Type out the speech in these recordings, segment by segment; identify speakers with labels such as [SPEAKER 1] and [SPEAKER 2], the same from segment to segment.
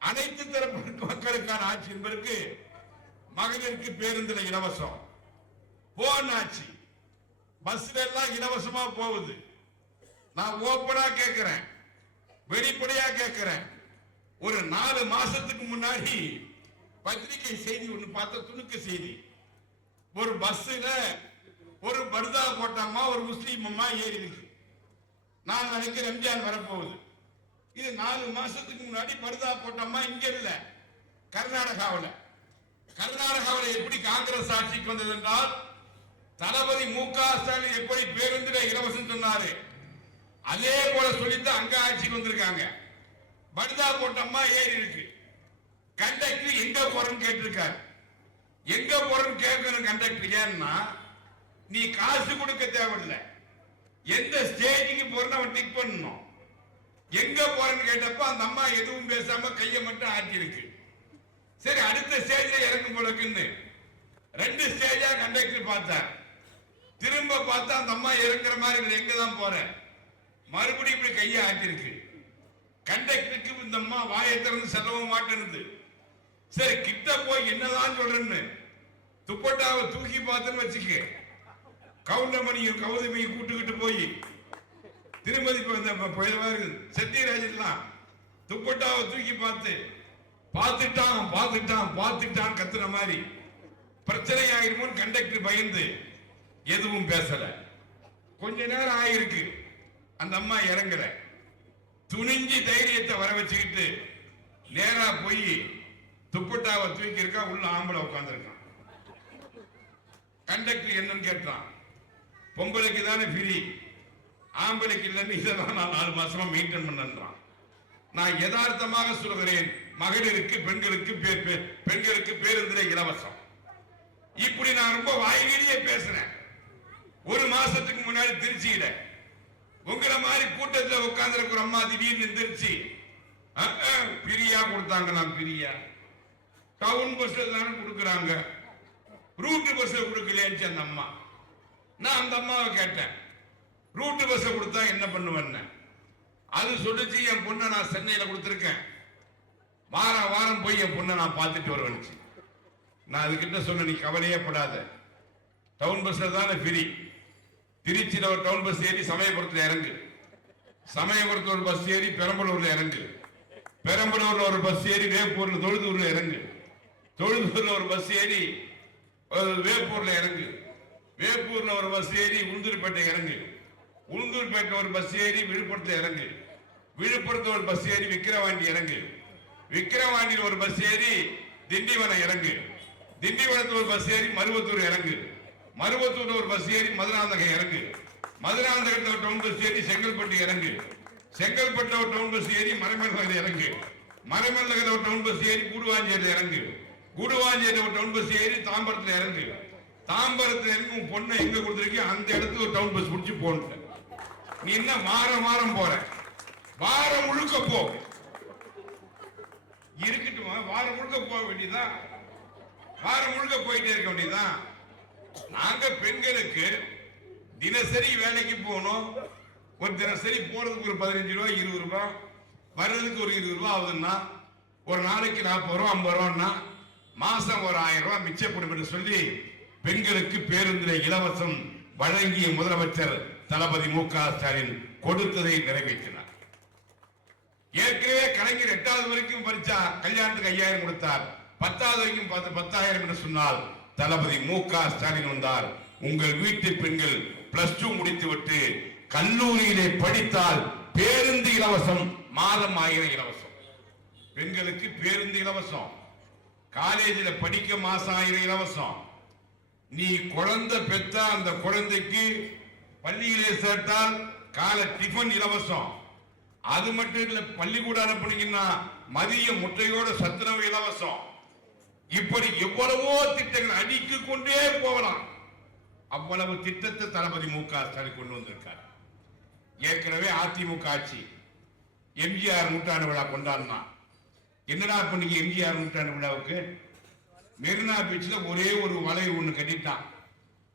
[SPEAKER 1] அனைத்து தரப்பு மக்களுக்கான ஆட்சி என்பதற்கு மகளிருக்கு பேருந்துல இலவசம். போன் ஆட்சி பஸ்ல எல்லாம் இலவசமா போகுது. நான் ஓப்பனா கேட்கிறேன் வெளிப்படையா கேட்கிறேன் ஒரு நாலு மாசத்துக்கு முன்னாடி பத்திரிகை செய்தி ஒன்று பார்த்த துணுக்கு செய்தி. ஒரு பஸ்ல ஒரு பர்தா போட்டாமா ஒரு முஸ்லீம் அம்மா ஏறி இருக்கு நான் நினைக்கிறேன் எம்ஜிஆர் வரப்போகுது. இது நாலு மாசத்துக்கு முன்னாடி பருதா போட்டம்மா இங்க இல்ல. கர்நாடகாவில். கர்நாடகாவில் எப்படி காங்கிரஸ் ஆட்சிக்கு வந்தது என்றால் தளபதி மு க ஸ்டாலின் எப்படி பேருந்துல இலவசம் சொன்னாரு அதே போல சொல்லித்தான் அங்க ஆட்சிக்கு வந்திருக்காங்க. பர்தா போட்டம்மா ஏறி இருக்கு. கண்டக்டர் எங்க போறன்னு கேட்டிருக்காரு. எங்க போறன்னு கேட்கணும் கண்டக்டர். ஏன்னா நீ காசு கொடுக்க தேவையில்லை. எந்த ஸ்டேஜுக்கு போறன்னு அவன் டிக் பண்ணணும். எங்க போறேன்னு கேட்டப்ப அந்த அம்மா எதுவும் பேசாம கையை மட்டும் ஆட்டி இருக்கு சரி அடுத்த ஸ்டேஜ்ல இறக்கும் போலக்குன்னு ரெண்டு ஸ்டேஜா கண்டக்டர் பார்த்தார். திரும்ப பார்த்தா அந்த அம்மா இறங்குற மாதிரி இல்லை எங்க தான் போறேன் மறுபடியும் இப்படி கையை ஆட்டிருக்கு கண்டக்டருக்கு இந்த அம்மா வாயை திறந்து செல்லவும் மாட்டேனுது சரி கிட்ட போய் என்னதான் சொல்றேன்னு. துப்பட்டாவை தூக்கி பார்த்தேன்னு வச்சுக்க. கவுண்டமணியும் கௌதமியும் கூட்டுக்கிட்டு போய் திருமதி இப்ப இந்த ப- துப்பட்டாவை தூக்கி பார்த்து பார்த்துட்டான் பார்த்துட்டான் பார்த்துட்டான் கத்துன மாதிரி பிரச்சனை ஆயிருமோன்னு கண்டக்டர் பயந்து எதுவும் பேசல. கொஞ்ச நேரம் ஆயிருக்கு. அந்த அம்மா இறங்கல. துணிஞ்சு தைரியத்தை வர வச்சுக்கிட்டு நேரா போய் துப்பட்டாவை தூக்கி இருக்கா உள்ள ஆம்பளை உட்காந்துருக்கான் கண்டக்டர் என்னன்னு கேட்டான். பொம்பளைக்கு தானே ஃப்ரீ ஆம்பளைக்கு இல்லைன்னு இதை தான் நான் நாலு மாசமா மெயின்டைன் பண்ணன்றான். நான் யதார்த்தமாக சொல்கிறேன் மகளிருக்கு பெண்களுக்கு பே- பே- பெண்களுக்கு பேருந்துல இலவசம். இப்படி நான் ரொம்ப வாய்வீடியே பேசுறேன் ஒரு மாசத்துக்கு முன்னாடி திருச்சியில. உங்களை மாதிரி கூட்டத்தில் உட்கார்ந்து அம்மா திடீர்னு எந்திரிச்சு பிரியா கொடுத்தாங்க நான் பிரியா. டவுன் பஸ்ல தானே கொடுக்குறாங்க. ரூட்டு பஸ்ல கொடுக்கலையாச்சு அந்த அம்மா. நான் அந்த அம்மாவை கேட்டேன். ரூட்டு பஸ் கொடுத்தா என்ன பண்ணுவேன்னு அது சொல்லிச்சு என் பொண்ணை நான் சென்னையில கொடுத்துருக்கேன். வாரம் வாரம் போய் என் பொண்ணை நான் பார்த்துட்டு வருவேன்னுச்சு நான் அதுக்கிட்ட சொன்ன நீ கவலையே படாத. டவுன் பஸ்ல தானே ஃப்ரீ திருச்சியில் ஒரு டவுன் பஸ் ஏறி சமயபுரத்தில் இறங்கு. சமயபுரத்தில் ஒரு பஸ் ஏறி பெரம்பலூர்ல இறங்கு. பெரம்பலூர்ல ஒரு பஸ் ஏறி வேப்பூர்ல தொழுதூர்ல இறங்கு. தொழுதூர்ல ஒரு பஸ் ஏறி வேப்பூர்ல இறங்கு. வேப்பூர்ல ஒரு பஸ் ஏறி உந்திரிப்பேட்டை இறங்கு. உளுந்தூர்பேட்டை ஒரு பஸ் ஏறி விழுப்புரத்தில் இறங்கு. விழுப்புரத்தில் ஒரு பஸ் ஏறி விக்கிரவாண்டி இறங்கு. விக்கிரவாண்டியில் ஒரு பஸ் ஏறி திண்டிவனம் இறங்கு. திண்டிவனத்தில் ஒரு பஸ் ஏறி மருவத்தூர் இறங்கு. மருவத்தூர் ஒரு பஸ் ஏறி மதுராந்தகம் இறங்கு. மதுராந்தகத்தில் ஒரு டவுன் பஸ் ஏறி செங்கல்பட்டு இறங்கு. செங்கல்பட்டுல ஒரு டவுன் பஸ் ஏறி மரமேல்நகர் இறங்கு. மரமேல்நகர் ஒரு டவுன் பஸ் ஏறி கூடுவாஞ்சேரியில் இறங்கு. கூடுவாஞ்சேரியில் ஒரு டவுன் பஸ் ஏறி தாம்பரத்தில் இறங்கு. தாம்பரத்தில் இறங்கி உன் பொண்ணை எங்க கொடுத்துருக்கீங்க அந்த இடத்துக்கு ஒரு டவுன் பஸ் பிடிச்சி போன்ட்டேன் நீ என்ன வாரம் வாரம் போற? வாரம் முழுக்க போ. இருக்கட்டுமா வாரம் முழுக்க போக வேண்டியதுதான். வாரம் முழுக்க போயிட்டே இருக்க வேண்டியதுதான். நாங்க பெண்களுக்கு தினசரி வேலைக்கு போகணும். ஒரு தினசரி போறதுக்கு ஒரு பதினஞ்சு ரூபாய் இருபது ரூபாய் வர்றதுக்கு ஒரு இருபது ரூபாய் ஆகுதுன்னா ஒரு நாளைக்கு நாற்பது ரூபா ஐம்பது ரூபான்னா மாசம் ஒரு ஆயிரம் ரூபாய் மிச்சப்படும் என்று சொல்லி பெண்களுக்கு பேருந்தில இலவசம் வழங்கிய முதலமைச்சர் தளபதி மு க ஸ்டாலின் கொடுத்ததை நிறைவேற்றினார். ஏற்கனவே கலைஞர் எட்டாவது வரைக்கும் பரிச்சா கல்யாணத்துக்கு ஐயாயிரம் கொடுத்தார். பத்தாவது வரைக்கும் பத்து பத்தாயிரம் என்று சொன்னால் தளபதி மு க ஸ்டாலின் வந்தார். உங்கள் வீட்டு பெண்கள் பிளஸ் டூ முடித்துவிட்டு கல்லூரியிலே படித்தால் பேருந்து இலவசம் மாதம் ஆயிரம் இலவசம். பெண்களுக்கு பேருந்து இலவசம். காலேஜில் படிக்க மாசம் ஆயிரம் இலவசம். நீ குழந்தை பெத்தா அந்த குழந்தைக்கு பள்ளியிலே சேர்த்தால் காலை டிஃபன் இலவசம். அது மட்டும் இல்ல பள்ளிக்கூடம் அனுப்புனீங்கன்னா மதிய முட்டையோட சத்துணவு இலவசம். இப்படி எவ்வளவோ திட்டங்கள் அடிக்க கொண்டே போகலாம். அவ்வளவு திட்டத்தை தளபதி மு க ஸ்டாலின் கொண்டு வந்திருக்கார். ஏற்கனவே அதிமுக ஆட்சி. எம்ஜிஆர் நூற்றாண்டு விழா கொண்டாடினான். என்னடா பண்ணீங்க எம்ஜிஆர் நூற்றாண்டு விழாவுக்கு? மெரினா பீச்சில் ஒரே ஒரு வளைவு ஒன்று கட்டிட்டான்.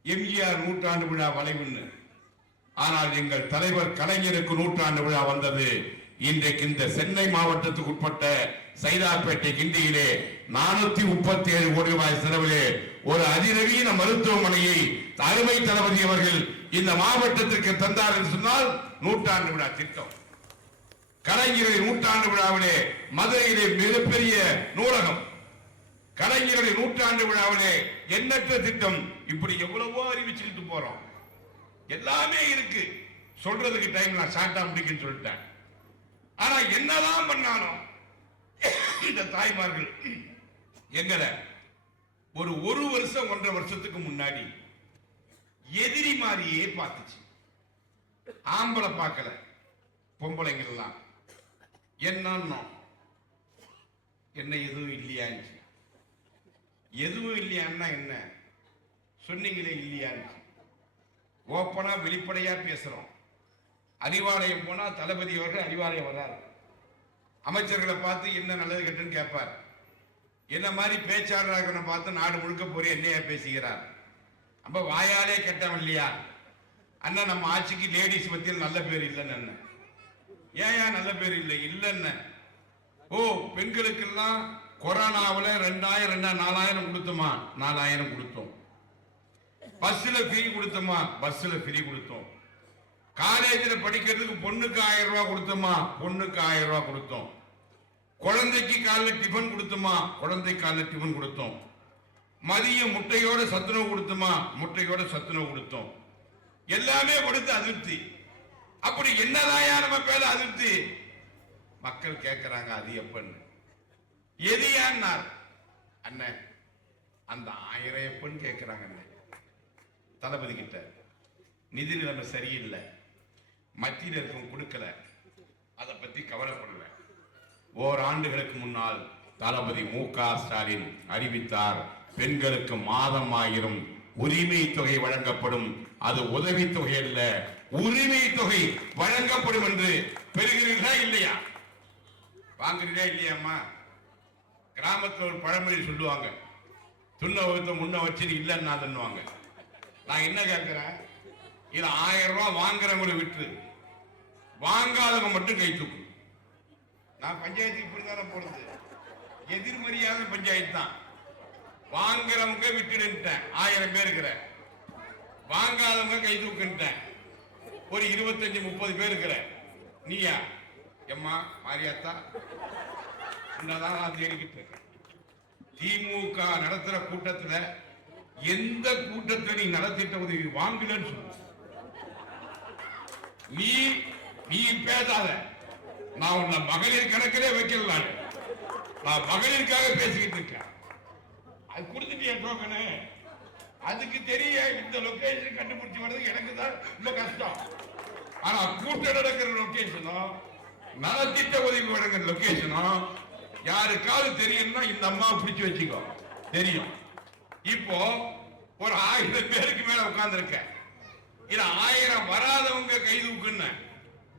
[SPEAKER 1] எம்ஜிஆர் நூற்றாண்டு விழா வளைவுன்னு. ஆனால் எங்கள் தலைவர் கலைஞருக்கு நூற்றாண்டு விழா வந்தது. இன்றைக்கு இந்த சென்னை மாவட்டத்துக்கு உட்பட்ட சைதாப்பேட்டை கிண்டியிலே நானூத்தி முப்பத்தி ஏழு கோடி ரூபாய் செலவிலே ஒரு அதிநவீன மருத்துவமனையை அருமை தளபதி அவர்கள் இந்த மாவட்டத்திற்கு தந்தார் என்று சொன்னால் நூற்றாண்டு விழா திட்டம். கலைஞரின் நூற்றாண்டு விழாவிலே மதுரையிலே மிகப்பெரிய நூலகம். கலைஞரின் நூற்றாண்டு விழாவிலே எண்ணற்ற திட்டம். இப்படி எவ்வளவோ அறிவிச்சுக்கிட்டு போறோம். எல்லாமே இருக்கு. சொல்றதுக்கு டைம் நான் ஷார்ட்டா முடிக்குன்னு சொல்லிட்டேன். ஆனா என்னதான் பண்ணாலும் இந்த தாய்மார்கள் எங்களை ஒரு ஒரு வருஷம் ஒன்றரை வருஷத்துக்கு முன்னாடி எதிரி மாதிரியே பார்த்துச்சு. ஆம்பளை பார்க்கல பொம்பளைங்கள்லாம். என்னன்னோ என்ன எதுவும் இல்லையான்னு எதுவும் இல்லையான்னா என்ன? சொன்னீங்களே இல்லையான்னு. ஓப்பனாக வெளிப்படையாக பேசுகிறோம் அறிவாலயம் போனால் தளபதி அவர்கள் அறிவாலயம் வர்றார். அமைச்சர்களை பார்த்து என்ன நல்லது கெட்டுன்னு கேட்பார். என்ன மாதிரி பேச்சாளராக பார்த்து நாடு முழுக்க போய் என்னையா பேசுகிறார். அப்ப வாயாலே கெட்டவன் இல்லையா? அண்ணா நம்ம ஆட்சிக்கு லேடிஸ் மத்தியில் நல்ல பேர் இல்லைன்னு ஏன் நல்ல பேர் இல்லை இல்லைன்னு. ஓ பெண்களுக்கெல்லாம் கொரோனாவில் ரெண்டாயிரம் ரெண்டாயிரம் நாலாயிரம் கொடுத்தோமா? நாலாயிரம் கொடுத்தோம். பஸ்ல ஃப்ரீ கொடுத்தோமா? பஸ்ல ஃப்ரீ கொடுத்தோம். காலேஜில் படிக்கிறதுக்கு பொண்ணுக்கு ஆயிரம் ரூபா கொடுத்தோமா? பொண்ணுக்கு ஆயிரம் ரூபா கொடுத்தோம். குழந்தைக்கு காலைல டிஃபன் கொடுத்தோமா? குழந்தை காலைல டிஃபன் கொடுத்தோம். மதியம் முட்டையோட சத்துணவு கொடுத்தோமா? முட்டையோட சத்துணவு கொடுத்தோம். எல்லாமே கொடுத்து அதிருப்தி. அப்படி என்னதாயா நம்ம பேர அதிருப்தி? மக்கள் கேட்கிறாங்க அது எப்பன்னு? எது ஏன்னார்? அண்ணன் அந்த ஆயிரம் எப்பன்னு கேட்கிறாங்க அண்ணன் தளபதி கிட்ட நிதி நிலைமை சரியில்லை. மத்தியில் இருக்கும் கொடுக்கல. அதை பத்தி கவலைப்படல ஓராண்டுகளுக்கு முன்னால் தளபதி மு. க. ஸ்டாலின் அறிவித்தார் பெண்களுக்கு மாதம் ஆயிரம் உரிமை தொகை வழங்கப்படும். அது உதவி தொகை அல்ல உரிமை தொகை வழங்கப்படும் என்று பெறுகிறீர்களா இல்லையா? வாங்குறீங்களா இல்லையாம்மா? கிராமத்தில் ஒரு பழமொழி சொல்லுவாங்க துண்ண வகுத்த முன்ன வச்சு இல்லைன்னா தண்ணுவாங்க நான் என்ன கேட்கிறேன்? இது ஆயிரம் ரூபாய் வாங்குறவங்களை விட்டு வாங்காதவங்க மட்டும் கை தூக்கு. நான் பஞ்சாயத்து இப்படி தானே போறது? எதிர்மறையான பஞ்சாயத்து தான். வாங்குறவங்க விட்டுடுன்ட்டேன் ஆயிரம் பேர் இருக்கிற. வாங்காதவங்க கை தூக்குன்ட்டேன். ஒரு இருபத்தஞ்சு முப்பது பேர் இருக்கிற. நீயா? எம்மா மாரியாத்தா? உன்னதான் நான் தேடிக்கிட்டு திமுக நடத்துற கூட்டத்தில் எந்த கூட்டத்தை நீ நலத்திட்ட உதவி வாங்கலன்னு சொல்லு. நீ நீ பேசாத. நான் உன்னை மகளிர் கணக்கிலே வைக்கல நான். மகளிருக்காக பேசிக்கிட்டு இருக்கேன். அது கொடுத்துட்டியா டோக்கனு அதுக்கு தெரிய இந்த லொகேஷன் கண்டுபிடிச்சு வர்றது எனக்கு தான் ரொம்ப கஷ்டம். ஆனா கூட்டம் நடக்கிற லொகேஷனும் நலத்திட்ட உதவி வழங்குற லொகேஷனும் யாருக்காவது தெரியும்னா இந்த அம்மாவை பிடிச்சு வச்சுக்கோ. தெரியும். இப்போ ஒரு ஆயிரம் பேருக்கு மேல உட்கார்ந்துருக்க. இது ஆயிரம் வராதவங்க கை தூக்குன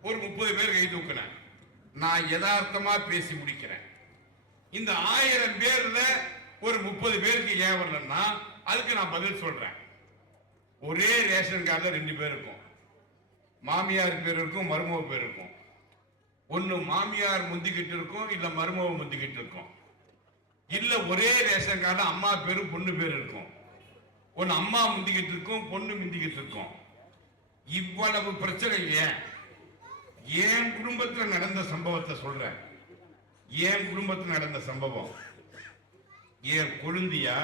[SPEAKER 1] ஒரு முப்பது பேர் கை தூக்குன. நான் யதார்த்தமா பேசி முடிக்கிறேன். இந்த ஆயிரம் பேர்ல ஒரு முப்பது பேருக்கு ஏன் வரலன்னா அதுக்கு நான் பதில் சொல்றேன். ஒரே ரேஷன் கார்டில் ரெண்டு பேர் இருக்கும். மாமியார் பேர் இருக்கும் மருமக பேர் இருக்கும். ஒன்று மாமியார் முந்திக்கிட்டு இருக்கும் இல்லை மருமக முந்திக்கிட்டு இருக்கும். இல்ல ஒரே ரேஷன் கார்டு அம்மா பேரும் பொண்ணு பேர் இருக்கும். ஒன்னு அம்மா முந்திக்கிட்டு இருக்கும் பொண்ணு முந்திக்கிட்டு இருக்கும். இவ்வளவு பிரச்சனை ஏன் என் குடும்பத்தில் நடந்த சம்பவத்தை சொல்றேன். என் குடும்பத்தில் நடந்த சம்பவம். என் கொழுந்தியா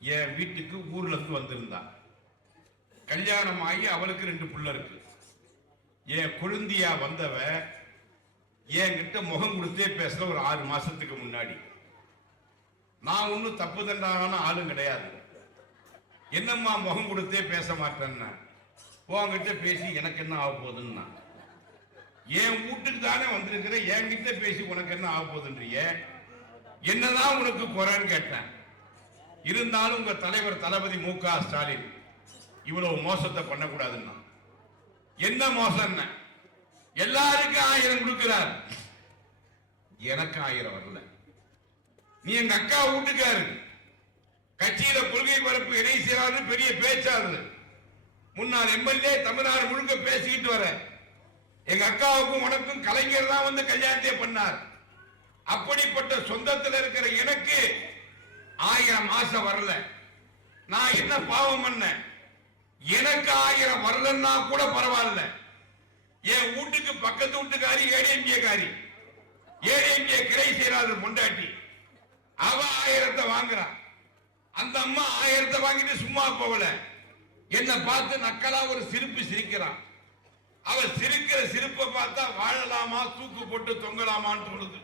[SPEAKER 1] என் வீட்டுக்கு ஊர்ல இருந்து வந்திருந்தான் கல்யாணம் ஆகி அவளுக்கு ரெண்டு புள்ள இருக்கு. என் கொழுந்தியா வந்தவ என்கிட்ட முகம் கொடுத்தே பேசுற ஒரு ஆறு மாசத்துக்கு முன்னாடி. நான் ஒன்றும் தப்பு தண்டான ஆளும் கிடையாது. என்னம்மா முகம் கொடுத்தே பேச மாட்டேன்னா? உங்ககிட்ட பேசி எனக்கு என்ன ஆக போகுதுன்னா? என் வீட்டுக்கு தானே வந்திருக்கிற என்கிட்ட பேசி உனக்கு என்ன ஆக போகுதுன்றிய? என்னதான் உனக்கு குறைன்னு கேட்டேன். இருந்தாலும் உங்க தலைவர் தளபதி மு க ஸ்டாலின் இவ்வளவு மோசத்தை பண்ணக்கூடாதுன்னா? என்ன மோசம் எல்லாருக்கும் ஆயிரம் கொடுக்கிறார். எனக்கு ஆயிரம் வரல. நீ எங்க அக்கா வீட்டுக்காரு. கட்சியில கொள்கை பரப்பு இணை செய்வாரு பெரிய பேச்சாளர் முன்னாள் எம்எல்ஏ தமிழ்நாடு முழுக்க பேசிக்கிட்டு வர. எங்க அக்காவுக்கும் உனக்கும் கலைஞர் தான் வந்து கல்யாணத்தை பண்ணார். அப்படிப்பட்ட சொந்தத்தில் இருக்கிற எனக்கு ஆயிரம் ஆசை வரல. நான் என்ன பாவம் பண்ணேன் எனக்கு ஆயிரம் வரலன்னா கூட பரவாயில்ல. என் வீட்டுக்கு பக்கத்து வீட்டுக்காரி ஏடிஎம்கே காரி. ஏடிஎம்கே கிளை செய்யறாரு பொண்டாட்டி. அவ ஆயிரத்தை வாங்குறான் அந்த அம்மா ஆயிரத்தை வாங்கிட்டு சும்மா போகல. என்னை பார்த்து நக்கலா ஒரு சிரிப்பு சிரிக்கிறான். அவ சிரிக்கிற சிரிப்பை பார்த்தா வாழலாமா தூக்கு போட்டு தொங்கலாமான்னு சொல்லுது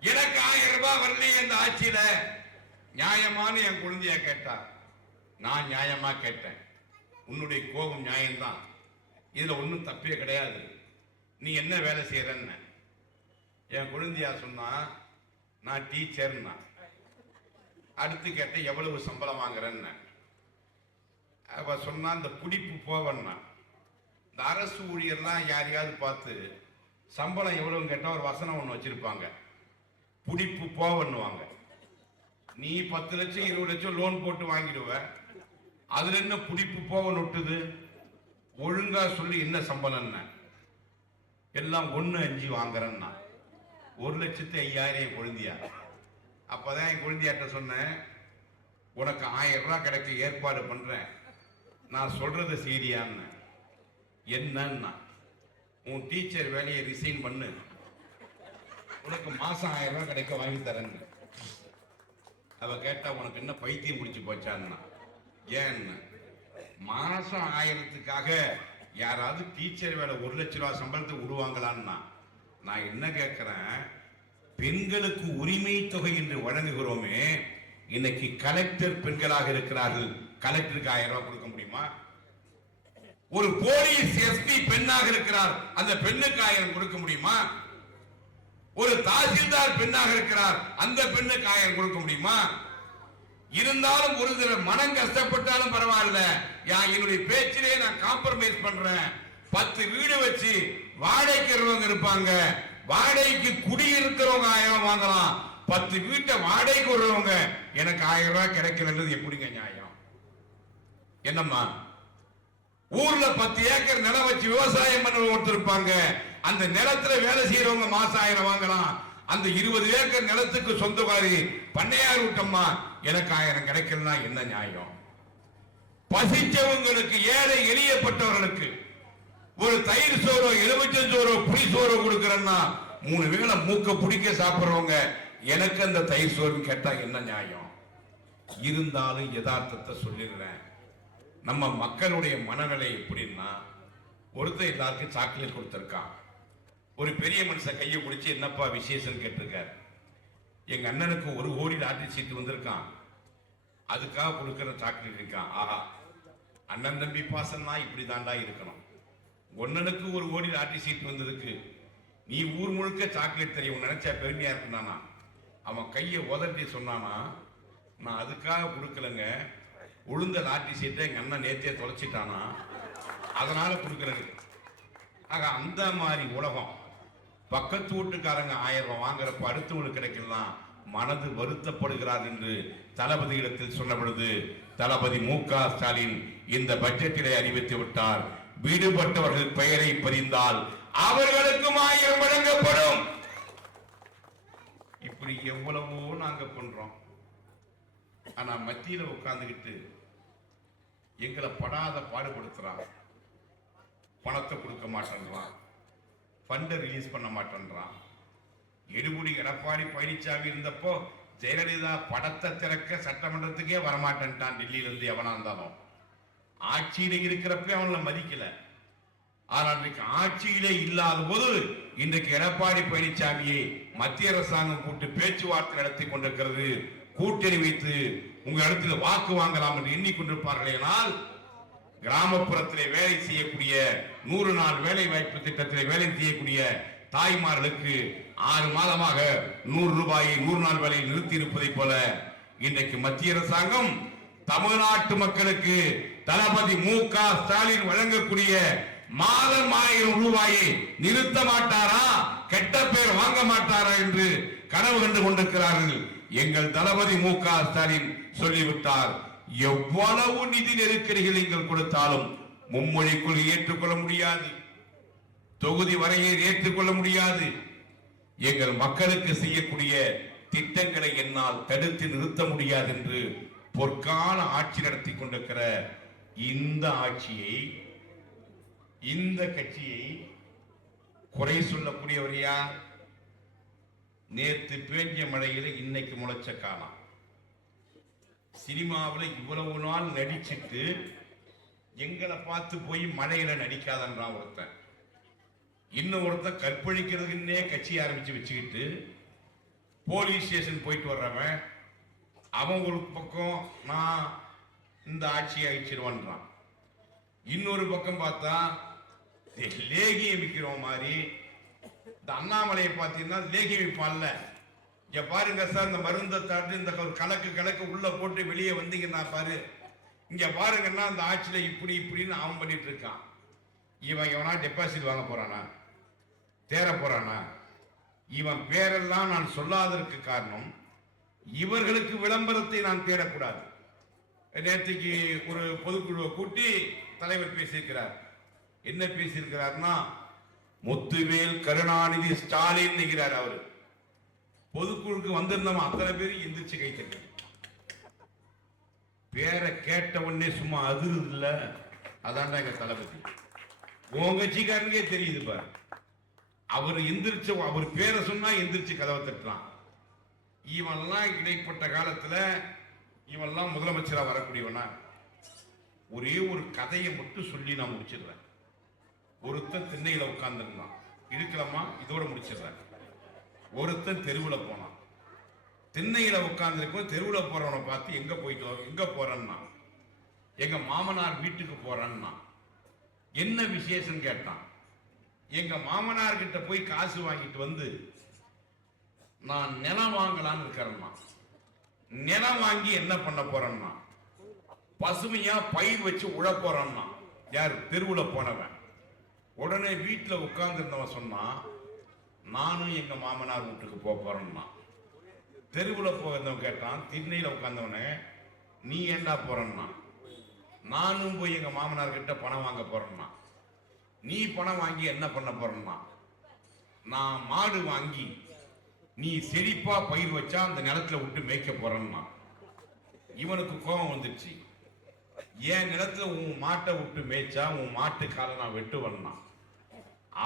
[SPEAKER 1] எனக்கு ஆயிரம் ரூபாய் வரலையே இந்த ஆட்சியில. நியாயமான்னு என் குழந்தைய கேட்டா. நான் நியாயமா கேட்டேன். உன்னுடைய கோபம் நியாயம்தான். இதுல ஒன்றும் தப்பே கிடையாது. நீ என்ன வேலை செய்யறன்னு. என் குழந்தையா சொன்னா நான் டீச்சர்னா. அடுத்து கேட்ட எவ்வளவு சம்பளம் வாங்குறேன்னு. அவ சொன்னா இந்த பிடிப்பு போவன்னா. இந்த அரசு ஊழியர்லாம் யாரையாவது பார்த்து சம்பளம் எவ்வளவுன்னு கேட்டால் ஒரு வசனம் ஒன்று வச்சிருப்பாங்க. பிடிப்பு போவன்னுவாங்க. நீ பத்து லட்சம் இருபது லட்சம் லோன் போட்டு வாங்கிடுவ. அதுல என்ன பிடிப்பு போவன் ஒட்டுது ஒழுங்கா சொல்லி என்ன சம்பளம் எல்லாம் ஒன்று அஞ்சு வாங்குறேன்னா. ஒரு லட்சத்து ஐயாயிரம் என் குழந்தையா? அப்போதான் என் குழந்தையாட்ட சொன்னேன் உனக்கு ஆயிரம் ரூபா கிடைக்க ஏற்பாடு பண்றேன். நான் சொல்றது சீரியான்னு என்னன்னா உன் டீச்சர் வேலையை ரிசைன் பண்ணு. உனக்கு மாசம் ஆயிரம் ரூபா கிடைக்க வாங்கி தரேன்னு அவ கேட்டா உனக்கு என்ன பைத்தியம் முடிச்சு போச்சான்னா? ஏன்னு மாசம் ஆயிரத்துக்காக யாராவது டீச்சர் வேலை ஒரு லட்ச ரூபா சம்பளத்தை விடுவாங்களான்னா நான் என்ன கேட்குறேன் பெண்களுக்கு உரிமை தொகை என்று வழங்குகிறோமே இன்னைக்கு கலெக்டர் பெண்களாக இருக்கிறார்கள். கலெக்டருக்கு ஆயிரம் ரூபாய் கொடுக்க முடியுமா? ஒரு போலீஸ் எஸ்பி பெண்ணாக இருக்கிறார். அந்த பெண்ணுக்கு ஆயிரம் கொடுக்க முடியுமா? ஒரு தாசில்தார் பெண்ணாக இருக்கிறார். அந்த பெண்ணுக்கு ஆயிரம் கொடுக்க முடியுமா? இருந்தாலும் ஒரு சில மனம் கஷ்டப்பட்டாலும் பரவாயில்ல. என்னுடைய பேச்சிலே நான் காம்ப்ரமைஸ் பண்றேன். பத்து வீடு வச்சு வாடகைக்கு இருப்பாங்க. வாடகைக்கு குடியிருக்கிறவங்க ஆயிரம் வாங்கலாம். பத்து வீட்டை வாடகைக்கு விடுறவங்க எனக்கு ஆயிரம் ரூபாய் கிடைக்கலன்றது எப்படிங்க நியாயம்? என்னம்மா? ஊர்ல பத்து ஏக்கர் நிலம் வச்சு விவசாயம் பண்ண ஒருத்தர் இருப்பாங்க. அந்த நிலத்துல வேலை செய்யறவங்க மாசம் ஆயிரம் வாங்கலாம். அந்த இருபது ஏக்கர் நிலத்துக்கு சொந்தக்காரி பண்ணையார் விட்டம்மா எனக்கு ஆயிரம் கிடைக்கலன்னா என்ன நியாயம்? பசிச்சவங்களுக்கு ஏழை எளியப்பட்டவர்களுக்கு ஒரு தயிர் சோறோ எலுமிச்சம் சோறோ புளி சோறோ கொடுக்கறேன்னா மூணு வேளை மூக்க பிடிக்க சாப்பிடுறவங்க எனக்கு அந்த தயிர் சோறுன்னு கேட்டா என்ன நியாயம்? இருந்தாலும் யதார்த்தத்தை சொல்லிடுறேன். நம்ம மக்களுடைய மனநிலை எப்படின்னா ஒருத்தர் எல்லாருக்கும் சாக்லேட் கொடுத்துருக்கான். ஒரு பெரிய மனுஷன் கையை பிடிச்சி என்னப்பா விசேஷம் கேட்டிருக்காரு. எங்க அண்ணனுக்கு ஒரு கோடி லாட்டரி சீட்டு வந்திருக்கான். அதுக்காக கொடுக்கிற சாக்லேட் இருக்கான். ஆஹா. அண்ணன் தம்பி பாசம்னா இப்படி தாண்டா இருக்கணும். ஒன்னனுக்கு ஒரு கோடி லாட்டரி சீட் வந்ததுக்கு நீ ஊர் முழுக்க சாக்லேட் தெரியும் நினைச்சா பெருமையா இருந்தானா அவன் கையை உதட்டி சொன்னானா நான் அதுக்காக கொடுக்கலங்க. உளுந்த லாட்டரி சீட்டை எங்கள் அண்ணன் நேத்தியே தொலைச்சிட்டானா? அதனால கொடுக்கறேங்க ஆக அந்த மாதிரி உலகம் பக்கத்து வீட்டுக்காரங்க ஆயிரம் ரூபாய் வாங்குறப்ப அடுத்தவங்களுக்கு கிடைக்கலாம் மனது வருத்தப்படுகிறார் என்று தளபதியிடத்தில் சொன்ன பொழுது தளபதி மு க ஸ்டாலின் இந்த பட்ஜெட்டிலே அறிவித்து விட்டார். விடுபட்டவர்கள் பெயரை பறிந்தால் அவர்களுக்கும் ஆயிரம் வழங்கப்படும். இப்படி எவ்வளவோ நாங்க பண்றோம். ஆனா மத்தியில உட்கார்ந்துகிட்டு எங்களை படாத பாடுபடுத்துறான் பணத்தை கொடுக்க மாட்டேன்றான் ஃபண்டை ரிலீஸ் பண்ண மாட்டேன்றான் எடுபுடி எடப்பாடி பழனிசாமி இருந்தப்போ ஜெயலலிதா படத்தை திறக்க சட்டமன்றத்துக்கே வரமாட்டேன்ட்டான். டெல்லியிலிருந்து எவனா இருந்தாலும். ஆட்சியில இருக்கிறப்ப அவங்கள மதிக்கல. ஆனால் ஆட்சியிலே இல்லாத போது இன்றைக்கு எடப்பாடி பழனிசாமியை மத்திய அரசாங்கம் கூட்டு பேச்சுவார்த்தை நடத்தி கொண்டிருக்கிறது. கூட்டணி வைத்து உங்க இடத்துல வாக்கு வாங்கலாம் என்று எண்ணிக்கொண்டிருப்பார்களேனால் கிராமப்புறத்திலே வேலை செய்யக்கூடிய நூறு நாள் வேலை வாய்ப்பு திட்டத்திலே வேலை செய்யக்கூடிய தாய்மார்களுக்கு ஆறு மாதமாக நூறு ரூபாயை நூறு நாள் வேலையை நிறுத்தி இருப்பதை போல இன்றைக்கு மத்திய அரசாங்கம் தமிழ்நாட்டு மக்களுக்கு தளபதி மு க ஸ்டாலின் வழங்கக்கூடிய மாதம் ஆயிரம் ரூபாயை நிறுத்த மாட்டாரா? கெட்ட பேர் வாங்க மாட்டாரா என்று கனவு கண்டு கொண்டிருக்கிறார்கள். எங்கள் தளபதி மு க ஸ்டாலின் சொல்லிவிட்டார் எவ்வளவு நிதி நெருக்கடிகள் நீங்கள் கொடுத்தாலும் மும்மொழி கொள்கை ஏற்றுக்கொள்ள முடியாது. தொகுதி வரையை ஏற்றுக்கொள்ள முடியாது. எங்கள் மக்களுக்கு செய்யக்கூடிய திட்டங்களை என்னால் தடுத்து நிறுத்த முடியாது என்று பொற்கால ஆட்சி நடத்தி கொண்டிருக்கிற இந்த ஆட்சியை இந்த கட்சியை குறை சொல்லக்கூடியவர் யார்? நேற்று பேஞ்ச மழையில இன்னைக்கு முளைச்ச காலம் சினிமாவில் இவ்வளவு நாள் நடிச்சுட்டு எங்களை பார்த்து போய் மழையில நடிக்காதன்றான் ஒருத்தன். இன்னும் ஒருத்தன் கற்பழிக்கிறதுக்குன்னே கட்சி ஆரம்பிச்சு வச்சுக்கிட்டு போலீஸ் ஸ்டேஷன் போயிட்டு வர்றவன் அவன் ஒரு பக்கம் நான் இந்த ஆட்சியை அழிச்சிருவான்றான். இன்னொரு பக்கம் பார்த்தா லேகியை விற்கிற மாதிரி இந்த அண்ணாமலையை பார்த்தீங்கன்னா லேகி விற்பான்ல. இங்க பாருங்க சார் இந்த மருந்தை தாட்டு இந்த ஒரு கலக்கு கலக்கு உள்ள போட்டு வெளியே வந்தீங்கன்னா பாரு. இங்க பாருங்கன்னா அந்த ஆட்சியில இப்படி இப்படின்னு அவன் பண்ணிட்டு இருக்கான். இவன் எவனா டெபாசிட் வாங்க போறானா? தேர போறானா? இவன் பேரெல்லாம் நான் சொல்லாததற்கு காரணம் இவர்களுக்கு விளம்பரத்தை நான் தேடக்கூடாது. நேற்றுக்கு ஒரு பொதுக்குழுவை கூட்டி தலைவர் பேசியிருக்கிறார். என்ன பேசியிருக்கிறார்னா முத்துவேல் கருணாநிதி ஸ்டாலின் நிற்கிறார் அவரு. பொதுக்குழுக்கு வந்திருந்தவன் அத்தனை பேரும் எந்திரிச்சு கை தட்டு பேரை கேட்ட உடனே சும்மா அதிருது இல்ல அதான் எங்க தளபதி. உன் கட்சிக்காரனுக்கே தெரியுது பாரு. அவர் எந்திரிச்ச அவர் பேரை சொன்னா எந்திரிச்சு கதவை தட்டுறான். இவன்லாம் இடைப்பட்ட காலத்துல இவன்லாம் முதலமைச்சராக வரக்கூடியவனா? ஒரே ஒரு கதையை மட்டும் சொல்லி நான் முடிச்சிடுறேன். ஒருத்தன் திண்ணையில் உட்காந்துருந்தான் இருக்கலாமா இதோட முடிச்சிடுறேன். ஒருத்தன் தெருவில் போனான். திண்ணையில் உட்காந்துருக்கும் தெருவில் போகிறவனை பார்த்து எங்கே போயிட்டு எங்கே போகிறேன்னா எங்கள் மாமனார் வீட்டுக்கு போகிறேன்னா என்ன விசேஷம்? கேட்டான். எங்கள் மாமனார்கிட்ட போய் காசு வாங்கிட்டு வந்து நான் நிலம் வாங்கலாம்னு இருக்கிறேன்னா. நிலம் வாங்கி என்ன பண்ண போறோம்னா பசுமையா பயிர் வச்சு உழ போறோம்னா யார்? தெருவுல போனவன். உடனே வீட்டில் உட்கார்ந்துருந்தவன் சொன்னான் நானும் எங்க மாமனார் வீட்டுக்கு போக போறோம்னா தெருவுல போகிறவன் கேட்டான் திண்ணையில உட்கார்ந்தவனே நீ ஏண்டா போறன்னா? நானும் போய் எங்க மாமனார் கிட்ட பணம் வாங்க போறேன்னா. நீ பணம் வாங்கி என்ன பண்ண போறேன்னா? நான் மாடு வாங்கி நீ செழிப்பா பயிர் வச்சா அந்த நிலத்துல விட்டு மேய்க்க போறேன்னா. இவனுக்கு கோபம் வந்துருச்சு. என் நிலத்துல உன் மாட்டை விட்டு மேய்ச்சா உன் மாட்டுக்கால நான் வெட்டுவன்னா.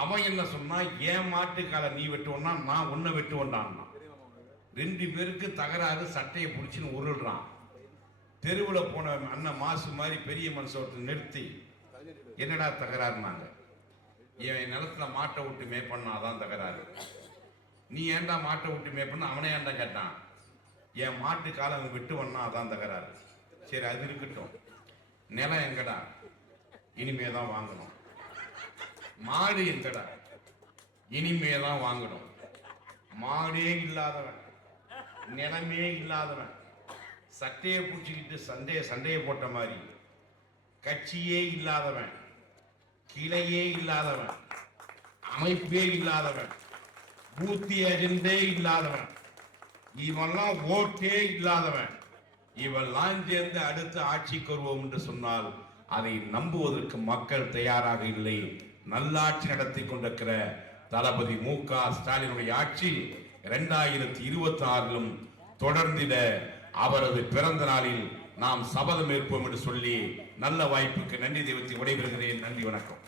[SPEAKER 1] அவன் என்ன சொன்னா என் மாட்டுக்கால நீ வெட்டுவன்னா நான் உன்னை வெட்டுவன்டான்னா ரெண்டு பேருக்கு தகராறு சட்டையை பிடிச்சின்னு உருள்றான். தெருவில் போன அண்ணன் மாசு மாதிரி பெரிய மனுஷன் ஒருத்தர் நிறுத்தி என்னடா தகராறுனாங்க? என் நிலத்துல மாட்டை விட்டு மேய்ப்பண்ணா அதான் தகராறு. நீ ஏன்டா மாட்டை விட்டு மேய்ப்பன்னு அவனே ஏன்டா கேட்டான்? என் மாட்டு காலம் விட்டு வண்ணா அதான் தகராறு சரி அது இருக்கட்டும். நிலம் எங்கடா? இனிமே தான் வாங்கணும். மாடு எங்கடா? இனிமே தான் வாங்கணும். மாடே இல்லாதவன். நிலமே இல்லாதவன். சட்டையை பிடிச்சிக்கிட்டு சண்டையை சண்டையை போட்ட மாதிரி. கட்சியே இல்லாதவன். கிளையே இல்லாதவன். அமைப்பே இல்லாதவன். பூத்தி அறிந்தே இல்லாதவன். இவெல்லாம் ஓட்டே இல்லாதவன். இவெல்லாம் சேர்ந்து அடுத்து ஆட்சிக்கு வருவோம் என்று சொன்னால் அதை நம்புவதற்கு மக்கள் தயாராக இல்லை. நல்லாட்சி நடத்தி கொண்டிருக்கிற தளபதி மு க. ஸ்டாலினுடைய ஆட்சி இரண்டாயிரத்தி இருபத்தி ஆறிலும் தொடர்ந்திட அவரது பிறந்த நாளில் நாம் சபதம் ஏற்போம் என்று சொல்லி நல்ல வாய்ப்புக்கு நன்றி தெய்வத்தை விடைபெறுகிறேன். நன்றி வணக்கம்.